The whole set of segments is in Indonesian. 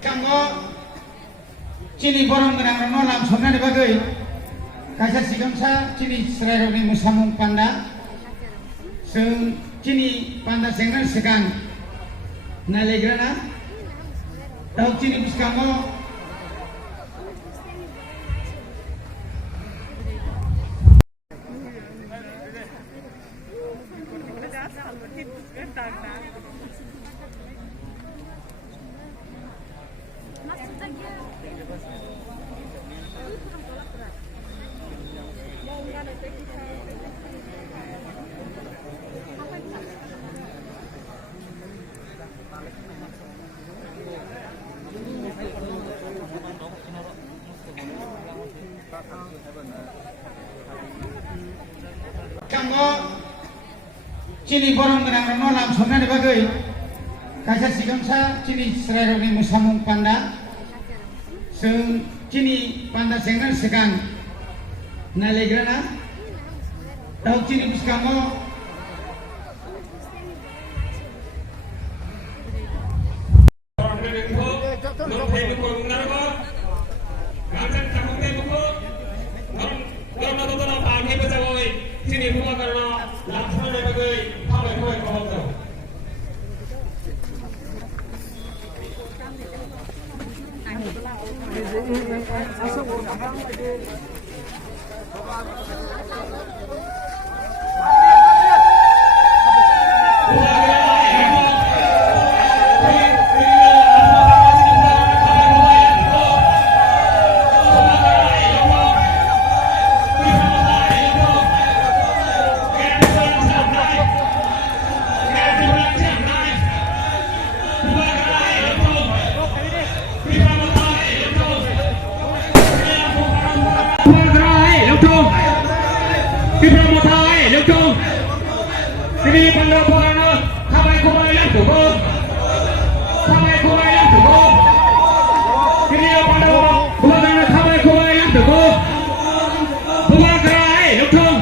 Kanggo cini borong genang langsung di bagai kaca sigangsa cini serai roni musamung panda seng cini panda sengan segan nalegrana tahu cini bis kanggo kanggo cini borong genang langsung di bagai kaca sigangsa cini serai roni musamung panda seng cini panda sengan segan nalegrana tahu cini bis kanggo Ini pandang pokoknya, kamai kumai yang cukup, kamai kumai yang cukup. Ini pandang pokoknya, kamai kumai yang cukup. Bukan kerai, lutung.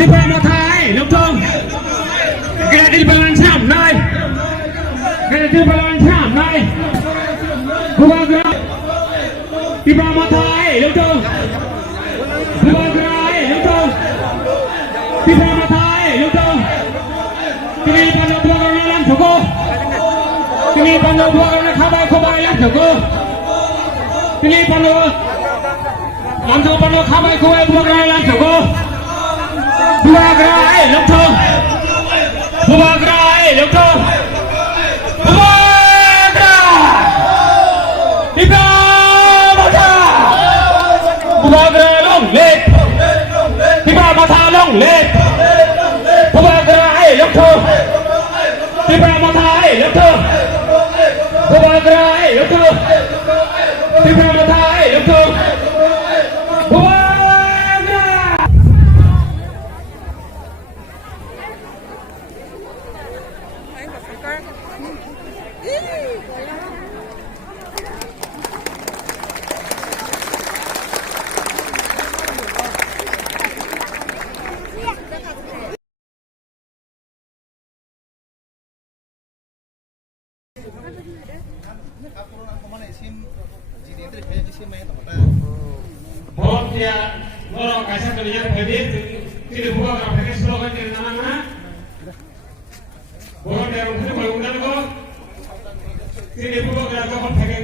Tiba matai, lutung. Kena di balan sam, naik. Kena di balan sam, naik. Bukan kerai. Tiba matai, lutung. Bukan kerai, lutung. Tiba matai, lutung. Kini pandang pokoknya yang cukup. Kini pandang pokoknya kamai kumai yang cukup. Kini pandang langsung pandang kamai kumai pokoknya yang cukup. Dua gerai lutung. Dua gerai lutung. Dua gerai. Tiga mata. Dua gerai long leg. Tiga mata long leg. Dua gerai lutung. Tiga mata lutung. Dua gerai lutung. Tiga mata lutung. Bom dia orang kasih kerja habis tidak buka pakai slogan dari mana? Bom dia orang itu kalau undang kok tidak buka kerja kok pakai